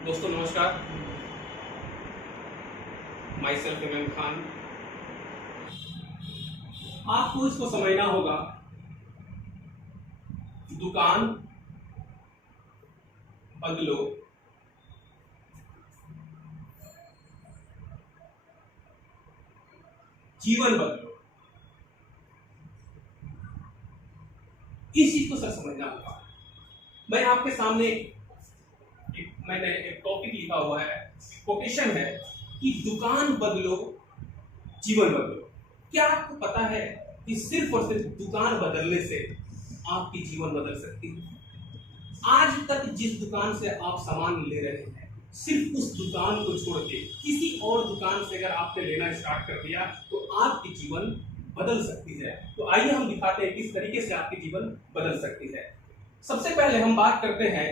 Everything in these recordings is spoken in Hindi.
दोस्तों नमस्कार, माई सेल्फ इमरान खान। आपको इसको समझना होगा, दुकान बदलो, जीवन बदलो। इस चीज को सर समझना होगा। मैं आपके सामने मैंने एक टॉपिक लिखा हुआ है, कोटेशन है कि दुकान बदलो, जीवन बदलो। क्या आपको पता है कि सिर्फ और सिर्फ दुकान बदलने से आपकी जीवन बदल सकती है? आज तक जिस दुकान से आप सामान ले रहे हैं, सिर्फ उस दुकान को छोड़ के किसी और दुकान से अगर आपने लेना स्टार्ट कर दिया तो आपकी जीवन बदल सकती है। तो आइए हम दिखाते हैं किस तरीके से आपकी जीवन बदल सकती है। सबसे पहले हम बात करते हैं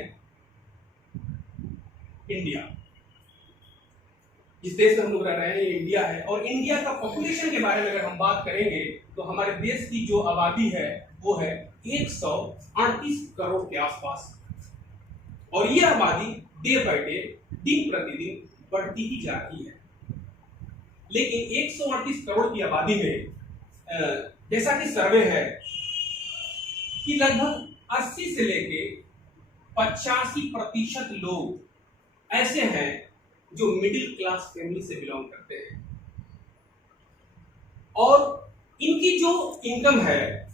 इंडिया। जिस देश में हम लोग रह रहे हैं ये इंडिया है, और इंडिया का पॉपुलेशन के बारे में अगर हम बात करेंगे तो हमारे देश की जो आबादी है वो है 138 करोड़ के आसपास, और ये आबादी डे बाय डे, दिन प्रतिदिन बढ़ती ही जा रही है। लेकिन 138 करोड़ की आबादी में जैसा कि सर्वे है कि लगभग 80 से लेके 85% लोग ऐसे हैं जो मिडिल क्लास फैमिली से बिलोंग करते हैं, और इनकी जो इनकम है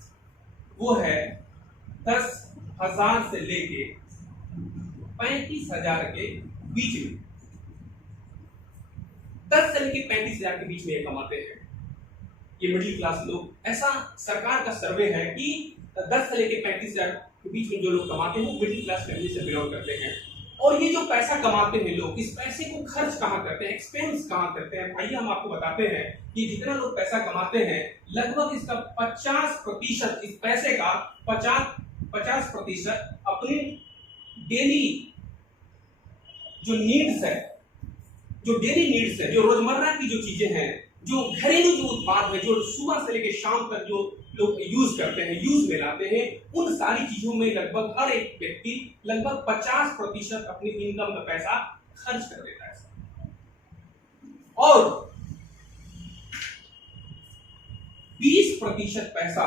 वो है 10,000 से लेके 35,000 के बीच में। 10 से लेके 35,000 के बीच में ये कमाते हैं, ये मिडिल क्लास लोग। ऐसा सरकार का सर्वे है कि 10 से लेके 35,000 के बीच में जो लोग कमाते हैं वो मिडिल क्लास फैमिली से बिलोंग करते हैं। और ये जो पैसा कमाते हैं लोग, इस पैसे को खर्च कहाँ करते हैं, एक्सपेंस कहाँ करते हैं? आइए हम आपको बताते हैं कि जितना लोग पैसा कमाते हैं, लगभग इसका 50%, इस पैसे का 50% अपनी डेली जो नीड्स है, जो रोजमर्रा की जो चीजें हैं, जो घरेलू जो उत्पाद है, जो सुबह से लेकर शाम तक जो लोग यूज करते हैं, यूज में लाते हैं, उन सारी चीजों में लगभग हर एक व्यक्ति लगभग 50% अपनी इनकम का पैसा खर्च कर देता है। और 20% पैसा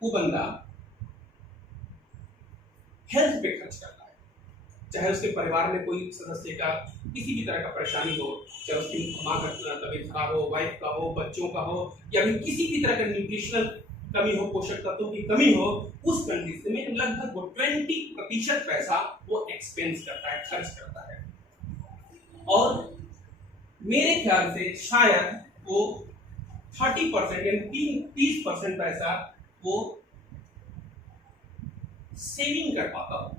वो बंदा हेल्थ पे खर्च करता है। चाहे उसके परिवार में कोई सदस्य का किसी भी तरह का परेशानी हो, चाहे उसकी माँ का तबीयत खराब हो, वाइफ का हो, बच्चों का हो, या फिर किसी भी तरह का न्यूट्रिशनल कमी हो, पोषक तत्वों की कमी हो, उस कंडीशन में लगभग वो 20% पैसा वो एक्सपेंस करता है, खर्च करता है। और मेरे ख्याल से शायद वो 30% यानी 30% पैसा वो सेविंग कर पाता हो,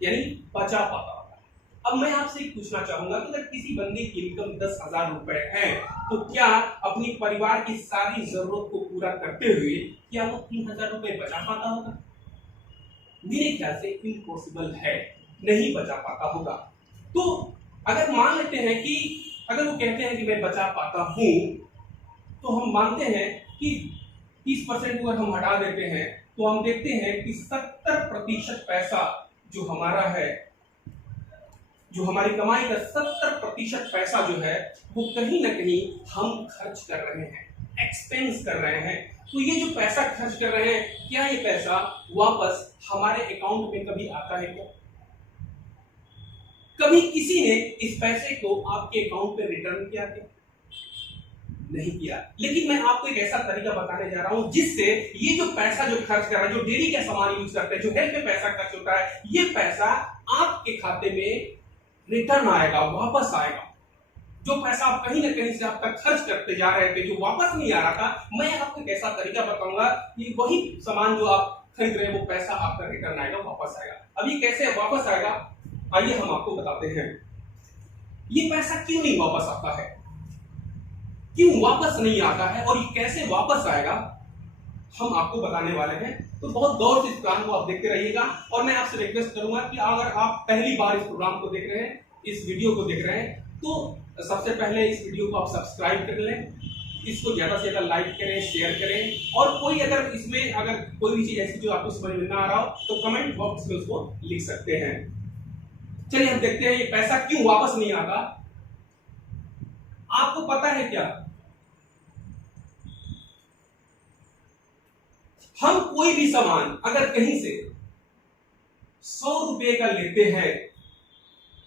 यानी बचा पाता होगा। अब मैं आपसे पूछना चाहूंगा कि अगर किसी बंदे की इनकम 10,000 रुपए है तो क्या अपनी परिवार की सारी जरूरत को पूरा करते हुए क्या वो 3,000 रुपए बचा पाता होगा? मेरे ख्याल से इम्पॉसिबल है, नहीं बचा पाता होगा। तो अगर मान लेते हैं कि अगर वो कहते हैं कि मैं बचा पाता हूं, तो हम मानते हैं कि 30% अगर हम हटा देते हैं तो हम देखते हैं कि 70% पैसा जो हमारा है, जो हमारी कमाई का 70% पैसा जो है वो कहीं ना कहीं हम खर्च कर रहे हैं, एक्सपेंस कर रहे हैं। तो ये जो पैसा खर्च कर रहे हैं, क्या ये पैसा वापस हमारे अकाउंट में कभी आता है क्या? कभी किसी ने इस पैसे को आपके अकाउंट पे रिटर्न किया क्या? नहीं किया। लेकिन मैं आपको एक ऐसा तरीका बताने जा रहा हूं जिससे ये जो पैसा जो खर्च कर रहा है, जो डेली का सामान यूज करते हैं, जो हेल्थ में पैसा खर्च होता है, ये पैसा आपके खाते में रिटर्न आएगा, वापस आएगा। जो पैसा आप कहीं ना कहीं से आप तक खर्च करते जा रहे थे, जो वापस नहीं आ रहा था, मैं आपको एक ऐसा तरीका बताऊंगा कि वही सामान जो आप खरीद रहे हैं वो पैसा आपका रिटर्न आएगा, वापस आएगा। अब ये कैसे वापस आएगा, आइए हम आपको बताते हैं। ये पैसा क्यों नहीं वापस आता है, क्यों वापस नहीं आता है, और ये कैसे वापस आएगा, हम आपको बताने वाले हैं। तो बहुत गौर से इस प्रोग्राम को आप देखते रहिएगा, और मैं आपसे रिक्वेस्ट करूंगा कि अगर आप पहली बार इस प्रोग्राम को देख रहे हैं, इस वीडियो को देख रहे हैं, तो सबसे पहले इस वीडियो को आप सब्सक्राइब कर लें, इसको ज्यादा से ज्यादा लाइक करें, शेयर करें, और कोई अगर इसमें अगर कोई भी चीज ऐसी जो आपको समझ में ना आ रहा हो तो कमेंट बॉक्स में उसको लिख सकते हैं। चलिए हम देखते हैं ये पैसा क्यों वापस नहीं आता। आपको पता है क्या, हम कोई भी सामान अगर कहीं से 100 रुपए का लेते हैं,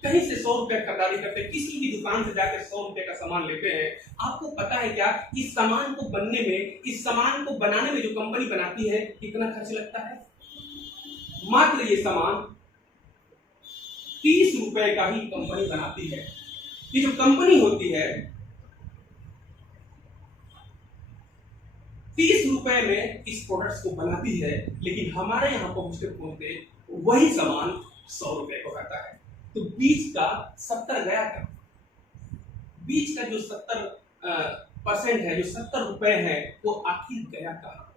कहीं से 100 रुपए खरीदारी करते हैं, किसी भी दुकान से जाकर 100 रुपए का सामान लेते हैं, आपको पता है क्या इस सामान को बनने में, इस सामान को बनाने में जो कंपनी बनाती है कितना खर्च लगता है? मात्र ये सामान 30 रुपए का ही कंपनी बनाती है। ये जो कंपनी होती है 30 रुपए में इस प्रोडक्ट्स को बनाती है, लेकिन हमारे यहां पहुंचते पहुंचते वही सामान 100 रुपए को आता है। तो बीच का 70 गया था, बीच का जो 70% है, जो 70 रुपए है, वो आखिर गया कहां?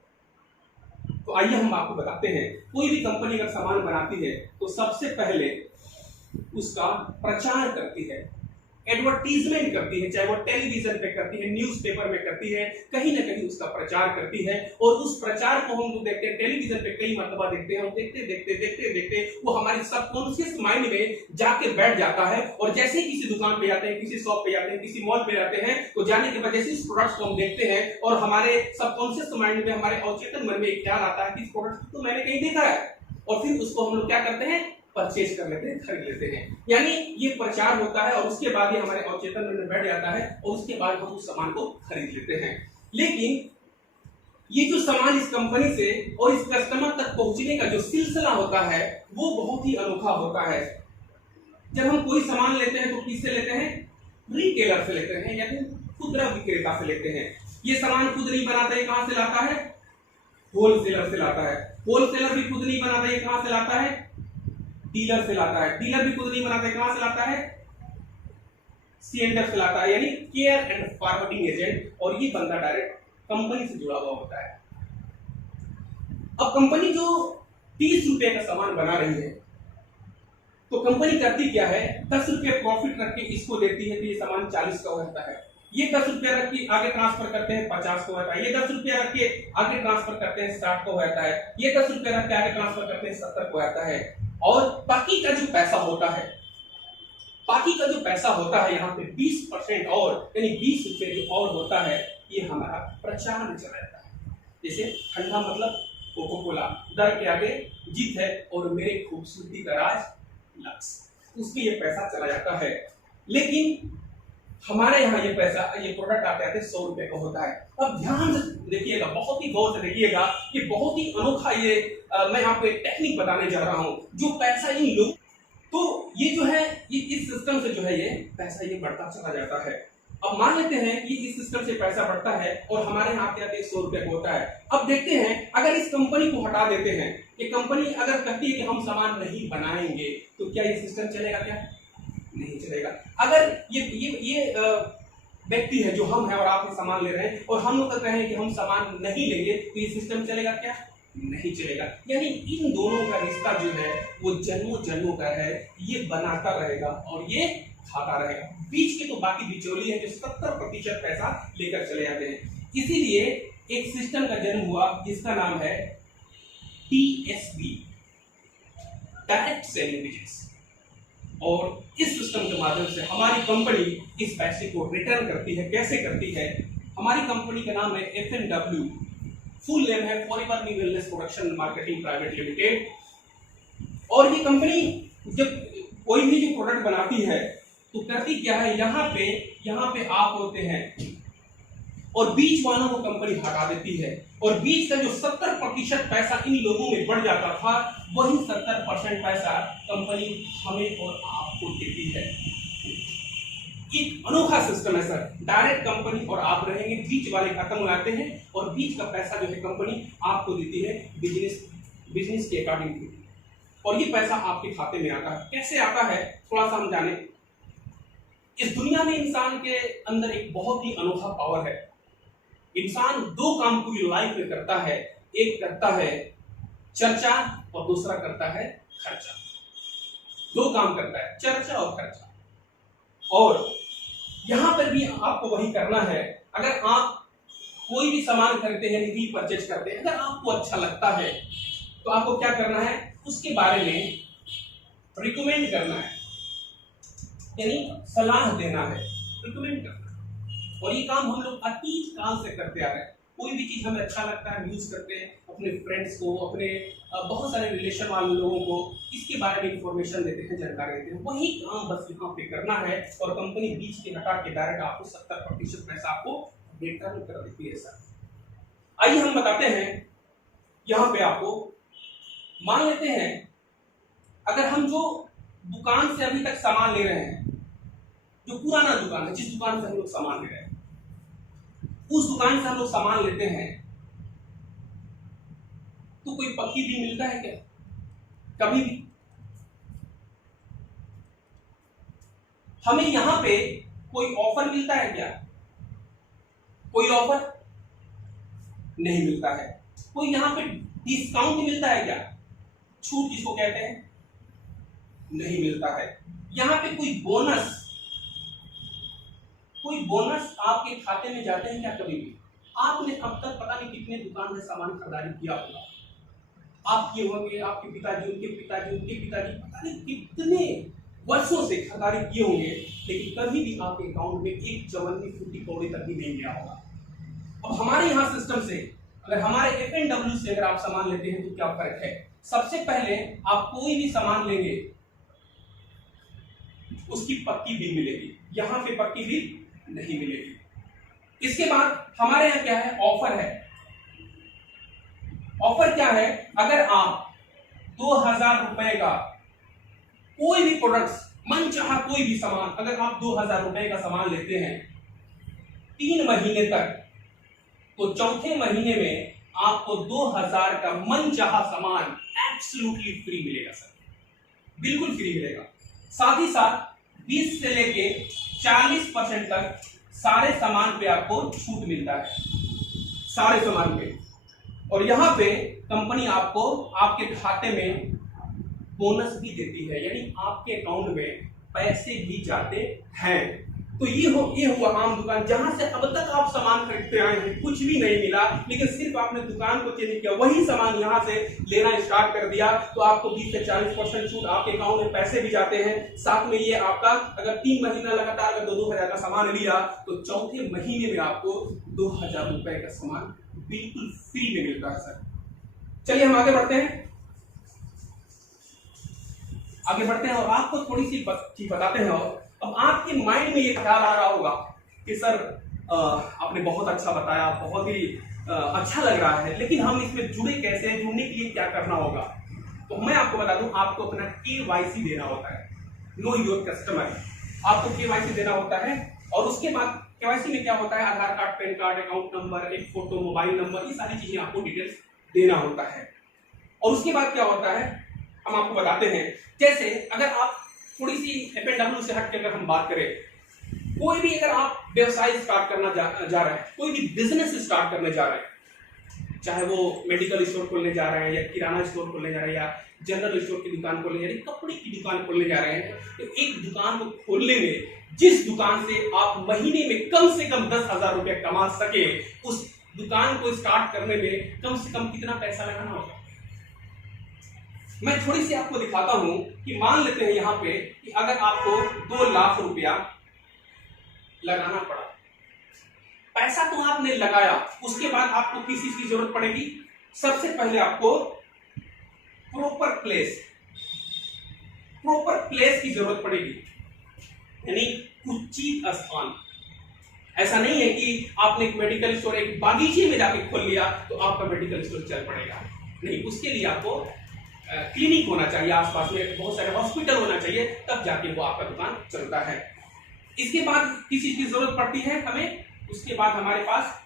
तो आइए हम आपको बताते हैं। कोई भी कंपनी अगर सामान बनाती है तो सबसे पहले उसका प्रचार करती है, एडवर्टीजमेंट करती है, चाहे वो टेलीविजन पे करती है, न्यूज़पेपर में करती है, कहीं ना कहीं उसका प्रचार करती है। और उस प्रचार को हम लोग देखते हैं, टेलीविजन पे कई मर्तबा देखते हैं, और देखते देखते देखते देखते वो हमारे सबकॉन्शियस माइंड में जाके बैठ जाता है। और जैसे ही किसी दुकान पे जाते हैं, किसी शॉप पे जाते हैं, किसी मॉल पे जाते हैं, तो जाने के बाद जैसे इस प्रोडक्ट्स को हम देखते हैं और हमारे सबकॉन्शियस माइंड में, हमारे अवचेतन मन में एक ख्याल आता है कि इस प्रोडक्ट को मैंने कहीं देखा है, और फिर उसको हम लोग क्या करते हैं, परचेज कर लेते हैं, खरीद लेते हैं। यानी ये प्रचार होता है और उसके बाद ये हमारे अवचेतन मन में बैठ जाता है और उसके बाद हम उस सामान को खरीद लेते हैं। लेकिन ये जो सामान इस कंपनी से और इस कस्टमर तक पहुंचने का जो सिलसिला होता है वो बहुत ही अनोखा होता है। जब हम कोई सामान लेते हैं तो किससे लेते हैं? रिटेलर से लेते हैं, यानी खुदरा विक्रेता से लेते हैं। ये सामान खुद नहीं बनाता है, कहां से लाता है? होलसेलर से लाता है। होलसेलर भी खुद नहीं बनाता है, कहां से लाता है? डीलर से लाता है। डीलर भी खुद नहीं बनाता है, कहां से लाता है? सीएंडर से लाता है, यानी केयर एंड फॉरवर्डिंग एजेंट। और ये बंदा डायरेक्ट कंपनी से जुड़ा हुआ होता है। अब कंपनी जो 30 रुपए का सामान बना रही है, तो कंपनी करती क्या है, 10 रुपए प्रॉफिट रख के इसको देती है, तो ये सामान 40 का होता है। ये 10 रुपया रख के आगे ट्रांसफर करते हैं, 50 को होता है। ये 10 रुपया रख के आगे ट्रांसफर करते हैं, 60 को होता है। ये 10 रुपया रख के आगे ट्रांसफर करते हैं, 70 को होता है। और बाकी का जो पैसा होता है, बाकी का जो पैसा होता है यहाँ पे 20% और, यानी 20 रुपए जो और होता है, ये हमारा प्रचार में चला जाता है। जैसे ठंडा मतलब कोको कोला, दर के आगे जीत है और मेरे खूबसूरती का राज लक्स, उसमें ये पैसा चला जाता है। लेकिन हमारे यहाँ ये पैसा, ये प्रोडक्ट आते आते 100 रुपए का होता है। अब ध्यान से देखिएगा, बहुत ही गौर से देखिएगा कि बहुत ही अनोखा ये मैं आपको एक टेक्निक बताने जा रहा हूँ। जो पैसा इन लोग, तो ये जो है, ये इस सिस्टम से जो है ये पैसा ये बढ़ता चला जाता है। अब मान लेते हैं कि इस सिस्टम से पैसा बढ़ता है और हमारे यहाँ आते आते 100 रुपए का होता है। अब देखते हैं, अगर इस कंपनी को हटा देते हैं, ये कंपनी अगर कहती है कि हम सामान नहीं बनाएंगे, तो क्या ये सिस्टम चलेगा? क्या नहीं चलेगा। अगर ये व्यक्ति है जो हम है और आप सामान ले रहे हैं और हम लोग कहते हैं कि हम सामान नहीं लेंगे, तो ये सिस्टम चलेगा? क्या नहीं चलेगा। यानी इन दोनों का रिश्ता जो है वो जन्मों जन्मों का है, ये बनाता रहेगा और ये खाता रहेगा। बीच के तो बाकी बिचौली है जो 70% पैसा लेकर चले जाते हैं। इसीलिए एक सिस्टम का जन्म हुआ जिसका नाम है TSB, डायरेक्ट सेलिंग बिजनेस। और इस सिस्टम के माध्यम से हमारी कंपनी इस पैसे को रिटर्न करती है। कैसे करती है? हमारी कंपनी का नाम है FNW, फुल नेम है forever me wellness production marketing private limited. और ये कंपनी जब कोई भी जो प्रोडक्ट बनाती है तो करती क्या है, यहाँ पे आप होते हैं और बीच वालों को कंपनी हटा देती है, और बीच का जो 70% पैसा इन लोगों में बढ़ जाता था, वही 70% पैसा कंपनी हमें और आपको देती है। एक अनोखा सिस्टम है सर। डायरेक्ट कंपनी और आप रहेंगे, बीच वाले खत्म हो जाते हैं और बीच का पैसा जो है कंपनी आपको देती है बिजनेस के अकॉर्डिंग, और ये पैसा आपके खाते में आता है। कैसे आता है थोड़ा सा हम जाने। इस दुनिया में इंसान के अंदर एक बहुत ही अनोखा पावर है। इंसान 2 काम पूरी लाइफ में करता है, एक करता है चर्चा और दूसरा करता है खर्चा। 2 काम करता है, चर्चा और खर्चा। और यहां पर भी आपको वही करना है। अगर आप कोई भी सामान खरीदते हैं, री परचेज करते हैं, अगर आपको अच्छा लगता है तो आपको क्या करना है, उसके बारे में रिकमेंड करना है। यानी सलाह देना है, रिकमेंड करना। और ये काम हम लोग अतीत काल से करते आ रहे हैं। कोई भी चीज हमें अच्छा लगता है, हम यूज करते हैं, अपने फ्रेंड्स को, अपने बहुत सारे रिलेशन वाले लोगों को इसके बारे में इंफॉर्मेशन देते हैं, जानकारी देते हैं। वही काम बस यहाँ पे करना है और कंपनी बीच के हटा के डायरेक्ट आपको 70% पैसा आपको रिटर्न कर देती है सर। आइए हम बताते हैं यहाँ पे आपको, मान लेते हैं अगर हम जो दुकान से अभी तक सामान ले रहे हैं, जो पुराना दुकान है, जिस दुकान से हम लोग सामान ले रहे हैं, उस दुकान से हम लोग सामान लेते हैं तो कोई पक्की भी मिलता है क्या? कभी भी? हमें यहां पे कोई ऑफर मिलता है क्या? कोई ऑफर नहीं मिलता है। कोई यहां पे डिस्काउंट मिलता है क्या? छूट जिसको कहते हैं, नहीं मिलता है। यहां पे कोई बोनस आपके खाते में जाते हैं क्या? कभी भी? आपने अब तक पता नहीं कितने दुकान में सामान खरीदारी किया होगा, आप किए होंगे, आपके पिताजी, उनके पिताजी, उनके पिताजी, पता नहीं कितने वर्षों से खरीदारी किए होंगे, लेकिन कभी भी आपके अकाउंट में एक चवन्नी फूटी कौड़ी तक भी नहीं गया होगा। अब हमारे यहाँ सिस्टम से, अगर हमारे F&W से अगर आप सामान लेते हैं तो क्या फर्क है? सबसे पहले आप कोई भी सामान लेंगे उसकी पक्की बिल मिलेगी, यहां पे पक्की बिल नहीं मिलेगी। इसके बाद हमारे यहाँ क्या है? ऑफर है। ऑफर क्या है? अगर आप 2000 रुपए का कोई भी प्रोडक्ट्स, मन चाहा कोई भी सामान, अगर आप 2000 रुपए का सामान लेते हैं 3 महीने तक, तो चौथे महीने में आपको 2000 का मन चाहा सामान एब्सोल्युटली फ्री मिलेगा सर, बिल्कुल फ्री मिलेगा। साथ ही साथ 20 से लेके 40% तक सारे सामान पे आपको छूट मिलता है, सारे सामान पे। और यहां पे कंपनी आपको आपके खाते में बोनस भी देती है, यानी आपके अकाउंट में पैसे भी जाते हैं। तो ये हुआ आम दुकान, जहां से अब तक आप सामान खरीदते आए हैं, कुछ भी नहीं मिला, लेकिन सिर्फ आपने दुकान को चेंज किया, वही सामान यहां से लेना स्टार्ट कर दिया, तो आपको 20 से 40% छूट, आपके अकाउंट में पैसे भी जाते हैं। साथ में ये आपका अगर 3 महीना लगातार अगर 2-2000 का सामान लिया, तो चौथे महीने में आपको 2000 रुपए का सामान बिल्कुल फ्री में मिलता है सर। चलिए हम आगे बढ़ते हैं, और आपको थोड़ी सी चीज बताते हैं। और अब आपके माइंड में ये ख्याल आ रहा होगा कि सर आपने बहुत अच्छा बताया, बहुत ही अच्छा लग रहा है, लेकिन हम इसमें जुड़े कैसे हैं? जुड़ने के लिए क्या करना होगा? तो मैं आपको बता दूं, आपको अपना KYC देना होता है, नो योर कस्टमर। आपको KYC देना होता है, और उसके बाद KYC में क्या होता है? Aadhaar card, PAN card, account number, एक फोटो, मोबाइल नंबर, ये सारी चीजें आपको डिटेल्स देना होता है। और उसके बाद क्या होता है हम आपको बताते हैं। जैसे अगर आप थोड़ी सी F&W से हट के अगर हम बात करें, कोई भी अगर आप व्यवसाय स्टार्ट करना जा रहे हैं, कोई भी बिजनेस स्टार्ट करने जा रहे हैं, चाहे वो मेडिकल स्टोर खोलने जा रहे हैं, या किराना स्टोर खोलने जा रहे हैं, या जनरल स्टोर की दुकान खोलने जा रहे हैं, कपड़े की दुकान खोलने जा रहे हैं, तो एक दुकान को खोलने में, जिस दुकान से आप महीने में कम से कम 10,000 रुपए कमा सके, उस दुकान को स्टार्ट करने में कम से कम कितना पैसा लगाना होगा? मैं थोड़ी सी आपको दिखाता हूं कि मान लेते हैं यहां पे कि अगर आपको 2 लाख रुपया लगाना पड़ा, पैसा तो आपने लगाया, उसके बाद आपको किस चीज की जरूरत पड़ेगी? सबसे पहले आपको प्रॉपर प्लेस की जरूरत पड़ेगी, यानी उचित स्थान। ऐसा नहीं है कि आपने एक मेडिकल स्टोर एक बागीचे में जाके खोल लिया तो आपका मेडिकल स्टोर चल पड़ेगा, नहीं। उसके लिए आपको क्लिनिक होना चाहिए, आसपास में बहुत सारे हॉस्पिटल होना चाहिए, तब जाके वो आपका दुकान चलता है। इसके बाद किसी चीज की जरूरत पड़ती है हमें, उसके बाद हमारे पास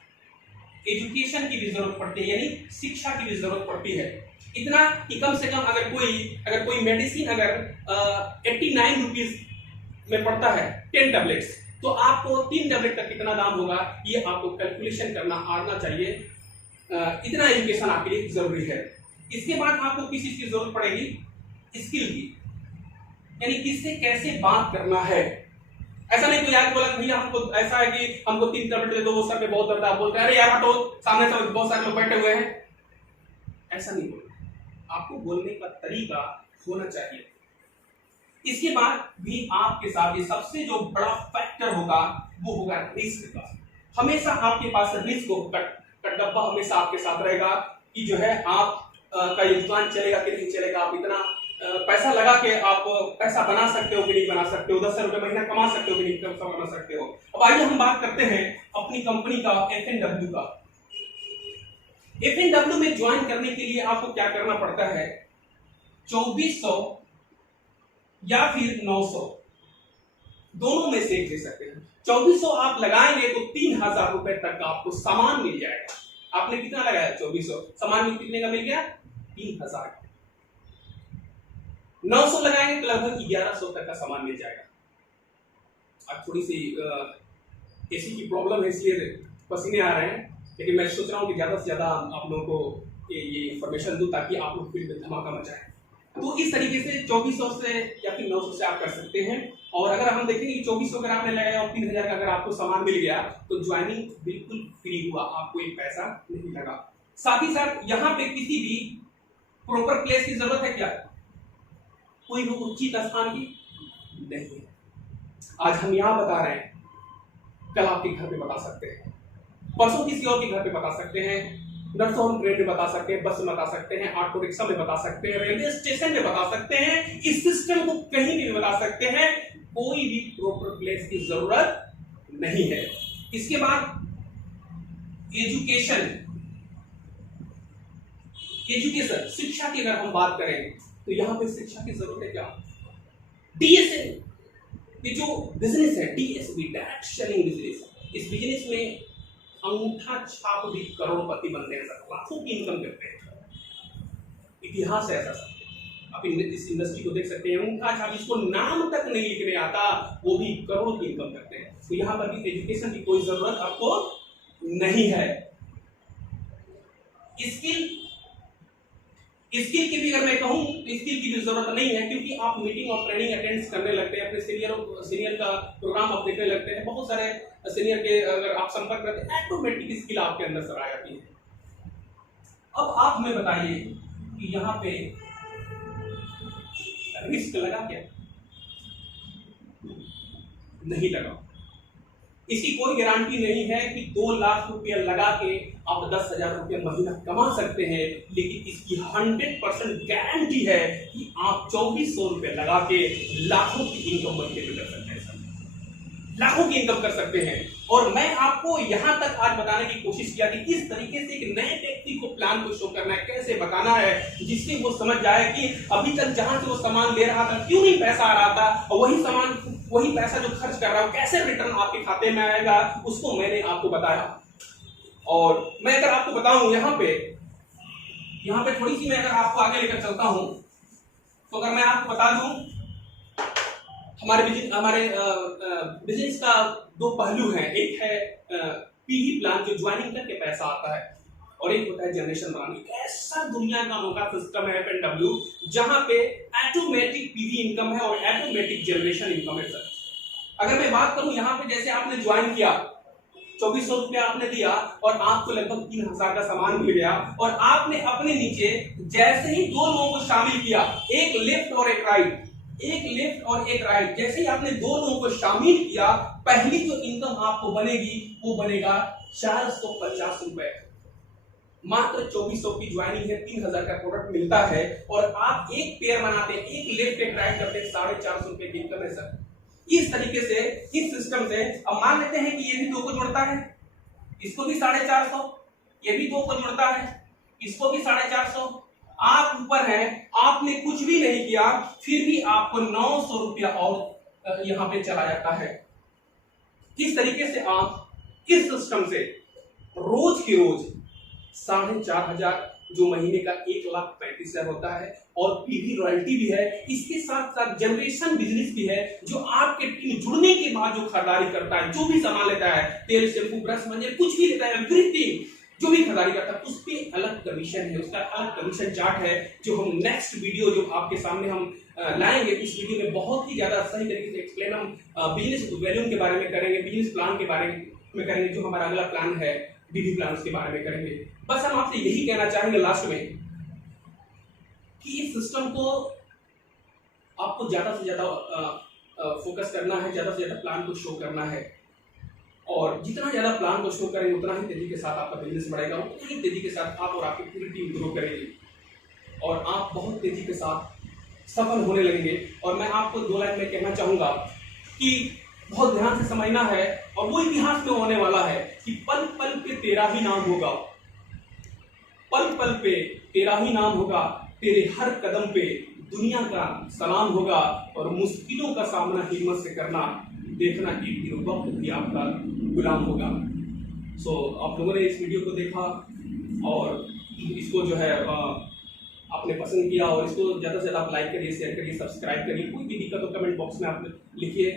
एजुकेशन की भी जरूरत पड़ती है, यानी शिक्षा की भी जरूरत पड़ती है। इतना कि कम से कम अगर कोई मेडिसिन अगर 89 रुपीज में पड़ता है 10 टैबलेट्स, तो आपको 3 टैबलेट का कितना दाम होगा, ये आपको कैलकुलेशन करना आना चाहिए। इतना एजुकेशन आपके लिए जरूरी है। इसके बाद आपको किसी चीज की जरूरत पड़ेगी, स्किल की, यानी किससे कैसे बात करना है। ऐसा नहीं कोई आके बोला भैया हमको ऐसा है कि हमको 3 टैबलेट दे दो, वो सर में बहुत दर्द है, आप बोलते हैं अरे यार हटो, सामने से बहुत सारे लोग बैठे हुए हैं। ऐसा नहीं बोलना, आपको बोलने का तरीका होना चाहिए। इसके बाद भी आपके साथ ये सबसे जो बड़ा फैक्टर होगा वो होगा रिस्क का। हमेशा आपके पास रिस्क का डब्बा हमेशा आपके साथ रहेगा कि जो है आप का ये दुकान चलेगा कि नहीं चलेगा, आप इतना पैसा लगा के आप पैसा बना सकते हो कि नहीं बना सकते हो, 10 रुपए महीना कमा सकते हो कि नहीं कमा सकते हो। अब आइए हम बात करते हैं अपनी कंपनी का F&W का। F&W में ज्वाइन करने के लिए आपको क्या करना पड़ता है, 2400 या फिर 900 दोनों में से एक दे सकते हैं। 2400 आप लगाएंगे तो 3000 रुपए तक का आपको सामान मिल जाएगा। आपने कितना लगाया 2400, सामान कितने का मिल गया 3000। 900 लगाएंगे तो लगभग 1100 तक का सामान मिल जाएगा। अब थोड़ी सी एसी की प्रॉब्लम है इसलिए पसीने आ रहे हैं, लेकिन मैं सोच रहा हूँ कि ज्यादा से ज्यादा आप लोगों को ये इंफॉर्मेशन दूं ताकि आप लोग फील्ड में धमाका मचाएं। तो इस तरीके से 2400 से या फिर 900 से आप कर सकते हैं। और अगर हम देखेंगे कि 2400 अगर आपने लगाया और 3000 का अगर आपको सामान मिल गया तो ज्वाइनिंग बिल्कुल फ्री हुआ, आपको एक पैसा नहीं लगा। साथ ही साथ यहाँ पे किसी भी प्रॉपर प्लेस की जरूरत है क्या, कोई भी उचित स्थान की नहीं है। आज हम यहाँ बता रहे हैं, कल आपके घर पे बता सकते हैं, परसों किसी और के घर पे बता सकते हैं, नर्सों हम ट्रेन में बता सकते हैं, बस में बता सकते हैं, ऑटो रिक्शा में बता सकते हैं, रेलवे स्टेशन में बता सकते हैं, इस सिस्टम को कहीं भी बता सकते हैं। कोई भी प्रॉपर प्लेस की जरूरत नहीं है। इसके बाद एजुकेशन शिक्षा की अगर हम बात करें तो यहां पे शिक्षा की जरूरत है क्या, DSN, ये जो बिजनेस है DSB डायरेक्ट सेलिंग बिजनेस, इस बिजनेस में अंगूठा छाप भी करोड़पति बनते हैं सर, लाखों की इनकम करते हैं। इतिहास है ऐसा सर, आप इस इंडस्ट्री को देख सकते हैं। अंगूठा छाप जिसको नाम तक नहीं लिखने आता वो भी करोड़ों की इनकम करते हैं। तो यहाँ पर भी एजुकेशन की कोई जरूरत आपको नहीं है। स्किल की भी अगर मैं कहूं तो स्किल की भी जरूरत नहीं है, क्योंकि आप मीटिंग और ट्रेनिंग अटेंड करने लगते हैं, अपने सीनियर का प्रोग्राम आप देखने लगते हैं, बहुत सारे सीनियर के अगर आप संपर्क करते हैं ऑटोमेटिक स्किल आपके अंदर से आ जाती है। अब आप हमें बताइए कि यहाँ पे रिस्क लगा क्या, नहीं लगा। इसकी कोई गारंटी नहीं है कि 2 लाख रुपया लगा के आप 10,000 रुपया महीना कमा सकते हैं, लेकिन इसकी 100% गारंटी है कि आप 2400 रुपये लगा के लाखों की इनकम महीने में कर सकते हैं सर, लाखों की इनकम कर सकते हैं। और मैं आपको यहां तक आज बताने की कोशिश किया कि किस तरीके से एक नए व्यक्ति को प्लान को शो करना है, कैसे बताना है जिससे वो समझ जाए कि अभी तक जहां से वो सामान ले रहा था क्यों नहीं पैसा आ रहा था, और वही पैसा जो खर्च कर रहा है कैसे रिटर्न आपके खाते में आएगा, उसको मैंने आपको बताया। और मैं अगर आपको बताऊं यहाँ पे थोड़ी सी मैं अगर आपको आगे लेकर चलता हूं तो अगर मैं आपको बता दूं हमारे बिजनेस का 2 पहलू हैं, एक है पीवी प्लान जो ज्वाइनिंग करके पैसा आता है, और एक होता है जनरेशन प्लान। एक ऐसा दुनिया का अनोखा सिस्टम है F&W जहां पे ऑटोमेटिक पीवी इनकम है और ऑटोमेटिक जनरेशन इनकम है सर। अगर मैं बात करूं यहाँ पे, जैसे आपने ज्वाइन किया 2400 रुपया आपने दिया और आपको लगभग 3000 का सामान मिल गया, और आपने अपने नीचे जैसे ही 2 लोगों को शामिल किया, एक लेफ्ट और एक राइट, जैसे ही आपने 2 लोगों को शामिल किया, पहली जो इनकम आपको बनेगी वो बनेगा 450 रुपए। मात्र 2400 की ज्वाइनिंग है, 3000 का प्रोडक्ट मिलता है, और आप एक पेयर बनाते हैं, एक लेफ्ट एक राइट करते हैं, 450 रुपए की इनकम है सर। इस तरीके से इस सिस्टम से अब मान लेते हैं कि ये भी 2 को जोड़ता है, इसको भी 450, ये भी 2 को जोड़ता है, इसको भी 450, आप ऊपर हैं, आपने कुछ भी नहीं किया, फिर भी आपको 900 रुपया और यहां पे चला जाता है। इस तरीके से आप इस सिस्टम से रोज की रोज 4500 जो महीने का 1,35,000 होता है, और पीवी रॉयल्टी भी है, इसके साथ साथ जनरेशन बिजनेस भी है, जो आपके टीम जुड़ने के बाद जो खरीदारी करता है, जो भी सामान लेता है, तेल शैम्पू ब्रश मंजन कुछ भी लेता है, एवरीथिंग जो भी खरीदारी करता है, उस पर अलग कमीशन है, उसका अलग कमीशन चार्ट है, जो हम नेक्स्ट वीडियो जो आपके सामने हम लाएंगे, इस वीडियो में बहुत ही ज्यादा सही तरीके से एक्सप्लेन हम बिजनेस वैल्यूम के बारे में करेंगे, बिजनेस प्लान के बारे में करेंगे, जो हमारा अगला प्लान है बीबी प्लान के बारे में करेंगे। बस हम आपसे यही कहना चाहेंगे लास्ट में कि इस सिस्टम को आपको ज़्यादा से ज़्यादा फोकस करना है, ज़्यादा से ज़्यादा प्लान को शो करना है, और जितना ज़्यादा प्लान को शो करेंगे उतना ही तेजी के साथ आपका बिजनेस बढ़ेगा, उतना ही तेजी के साथ आप और आपकी पूरी टीम ग्रो करेगी और आप बहुत तेजी के साथ सफल होने लगेंगे। और मैं आपको 2 लाइन में कहना चाहूँगा कि बहुत ध्यान से समझना है, और वो इतिहास में होने वाला है कि पल पल पे तेरा ही नाम होगा, पल पल पे तेरा ही नाम होगा, तेरे हर कदम पे दुनिया का सलाम होगा, और मुश्किलों का सामना हिम्मत से करना, देखना एक दिन वक्त भी आपका गुलाम होगा। आप लोगों ने इस वीडियो को देखा और इसको जो है आपने पसंद किया, और इसको ज़्यादा से ज़्यादा आप लाइक करिए, शेयर करिए, सब्सक्राइब करिए। कोई भी दिक्कत हो कमेंट बॉक्स में आप लिखिए।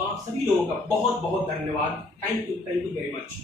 आप सभी लोगों का बहुत बहुत धन्यवाद। Thank you very much.